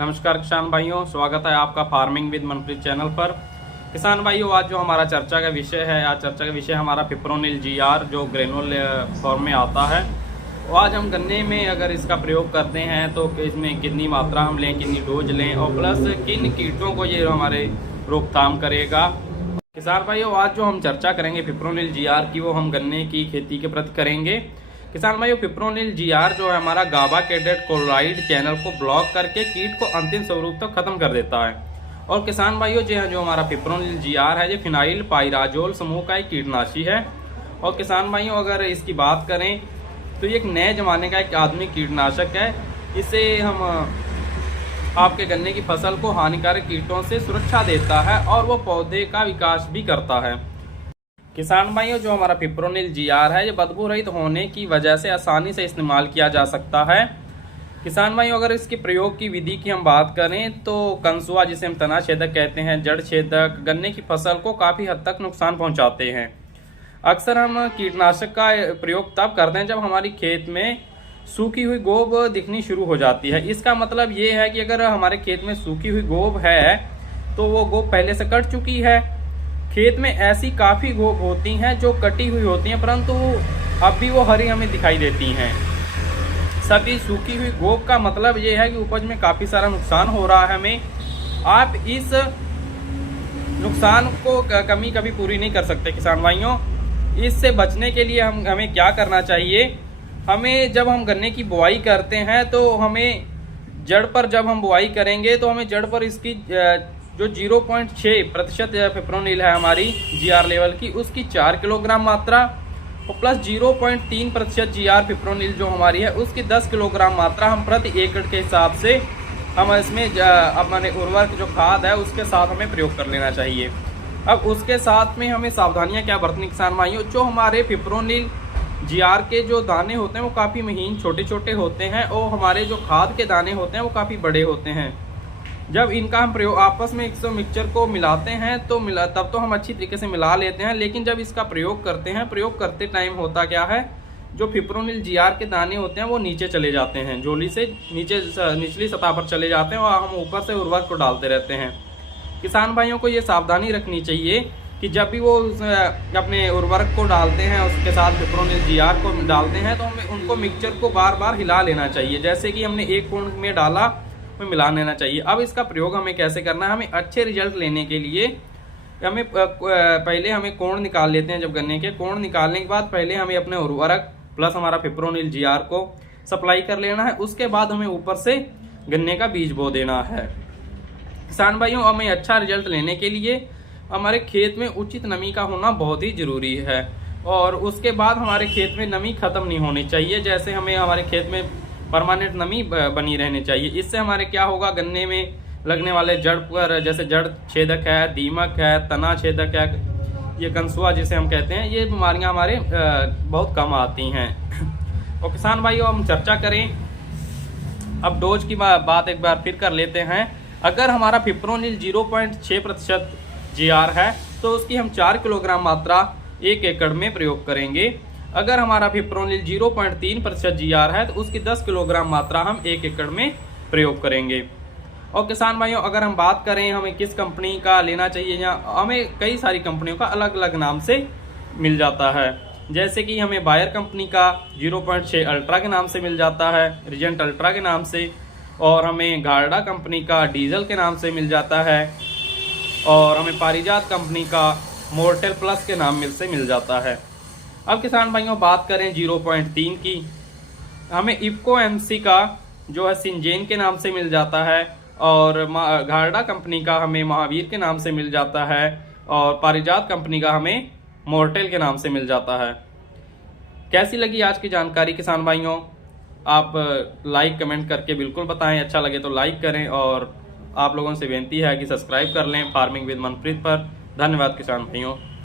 नमस्कार किसान भाइयों, स्वागत है आपका फार्मिंग विद मनप्रीत चैनल पर। किसान भाइयों, आज जो हमारा चर्चा का विषय है, आज चर्चा का विषय हमारा फिप्रोनिल जीआर जो ग्रेनुल फॉर्म में आता है। तो आज हम गन्ने में अगर इसका प्रयोग करते हैं तो इसमें कितनी मात्रा हम लें, कितनी डोज लें और प्लस किन कीटों को ये हमारे रोकथाम करेगा। किसान भाइयों, आज जो हम चर्चा करेंगे फिप्रोनिल जीआर की, वो हम गन्ने की खेती के प्रति करेंगे। किसान भाइयों, फिप्रोनिल जीआर जो है हमारा गाबा कैडेट क्लोराइड चैनल को ब्लॉक करके कीट को अंतिम स्वरूप तक खत्म कर देता है। और किसान भाइयों, जो हमारा फिप्रोनिल जीआर है, ये फिनाइल पाइराजोल समूह का एक कीटनाशी है। और किसान भाइयों, अगर इसकी बात करें तो ये एक नए जमाने का एक आधुनिक कीटनाशक है। इसे हम आपके गन्ने की फसल को हानिकारक कीटों से सुरक्षा देता है और वो पौधे का विकास भी करता है। किसान भाइयों, जो हमारा फिप्रोनिल जीआर है, ये बदबू रहित होने की वजह से आसानी से इस्तेमाल किया जा सकता है। किसान भाइयों, अगर इसके प्रयोग की विधि की हम बात करें तो कंसुआ, जिसे हम तना छेदक कहते हैं, जड़ छेदक गन्ने की फसल को काफी हद तक नुकसान पहुंचाते हैं। अक्सर हम कीटनाशक का प्रयोग तब करते हैं जब हमारी खेत में सूखी हुई गोब दिखनी शुरू हो जाती है। इसका मतलब ये है कि अगर हमारे खेत में सूखी हुई गोब है तो वो गोब पहले से कट चुकी है। खेत में ऐसी काफी गोब होती हैं जो कटी हुई होती हैं, परंतु अब भी वो हरी हमें दिखाई देती हैं। सभी सूखी हुई गोब का मतलब ये है कि उपज में काफी सारा नुकसान हो रहा है हमें। आप इस नुकसान को कमी कभी पूरी नहीं कर सकते। किसान भाइयों, इससे बचने के लिए हमें क्या करना चाहिए? हमें जब हम गन्ने की बुआई करते हैं तो हमें जड़ पर, जब हम बुआई करेंगे तो हमें जड़ पर इसकी जो 0.6% फिप्रोनिल है हमारी जीआर लेवल की, उसकी 4 किलोग्राम मात्रा और प्लस 0.3% जीआर फिप्रोनिल जो हमारी है उसकी 10 किलोग्राम मात्रा हम प्रति एकड़ के हिसाब से हम इसमें अपने उर्वरक जो खाद है उसके साथ हमें प्रयोग कर लेना चाहिए। अब उसके साथ में हमें सावधानियां क्या बरतनी किसान भाइयों? जो हमारे फिप्रोनिल जीआर के जो दाने होते हैं वो काफ़ी महीन छोटे छोटे होते हैं और हमारे जो खाद के दाने होते हैं वो काफ़ी बड़े होते हैं। जब इनका हम प्रयोग आपस में एक मिक्सचर को मिलाते हैं तो तब तो हम अच्छी तरीके से मिला लेते हैं, लेकिन जब इसका प्रयोग करते हैं, प्रयोग करते टाइम होता क्या है, जो फिप्रोनिल जीआर के दाने होते हैं वो नीचे चले जाते हैं, झोली से नीचे निचली सतह पर चले जाते हैं और हम ऊपर से उर्वरक को डालते रहते हैं। किसान भाइयों को ये सावधानी रखनी चाहिए कि जब भी वो अपने उर्वरक को डालते हैं, उसके साथ फिप्रोनिल जीआर को डालते हैं, तो हमें उनको मिक्सचर को बार बार हिला लेना चाहिए। जैसे कि हमने एक कोण में डाला, मिला लेना चाहिए। अब इसका प्रयोग हमें कैसे करना है? हमें अच्छे रिजल्ट लेने के लिए हमें पहले हमें कोण निकाल लेते हैं। जब गन्ने के कोण निकालने के बाद पहले हमें अपने उर्वरक प्लस हमारा फिप्रोनिल जीआर को सप्लाई कर लेना है। उसके बाद हमें ऊपर से गन्ने का बीज बो देना है। किसान भाइयों, हमें अच्छा रिजल्ट लेने के लिए हमारे खेत में उचित नमी का होना बहुत ही जरूरी है और उसके बाद हमारे खेत में नमी खत्म नहीं होनी चाहिए। जैसे हमें हमारे खेत में परमानेंट नमी बनी रहनी चाहिए। इससे हमारे क्या होगा, गन्ने में लगने वाले जड़ पर, जैसे जड़ छेदक है, दीमक है, तना छेदक है, ये कंसुआ जिसे हम कहते हैं, ये बीमारियां हमारे बहुत कम आती हैं। और किसान भाइयों, हम चर्चा करें अब डोज की बात एक बार फिर कर लेते हैं। अगर हमारा फिप्रोनिल 0.6% जीआर है तो उसकी हम 4 किलोग्राम मात्रा 1 एकड़ में प्रयोग करेंगे। अगर हमारा फिप्रोनिल 0.3% जीआर है तो उसकी 10 किलोग्राम मात्रा हम 1 एकड़ में प्रयोग करेंगे। और किसान भाइयों, अगर हम बात करें हमें किस कंपनी का लेना चाहिए, या हमें कई सारी कंपनियों का अलग अलग नाम से मिल जाता है। जैसे कि हमें बायर कंपनी का 0.6 अल्ट्रा के नाम से मिल जाता है, रिजेंट अल्ट्रा के नाम से, और हमें गार्डा कंपनी का डीजल के नाम से मिल जाता है, और हमें पारिजात कंपनी का मोर्टेल प्लस के नाम से मिल जाता है। अब किसान भाइयों, बात करें 0.3 की, हमें इफ्को एमसी का जो है सिंजेन के नाम से मिल जाता है, और गार्डा कंपनी का हमें महावीर के नाम से मिल जाता है, और पारिजात कंपनी का हमें मोर्टेल के नाम से मिल जाता है। कैसी लगी आज की जानकारी किसान भाइयों? आप लाइक कमेंट करके बिल्कुल बताएं, अच्छा लगे तो लाइक करें, और आप लोगों से विनती है कि सब्सक्राइब कर लें फार्मिंग विद मनप्रीत पर। धन्यवाद किसान भाइयों।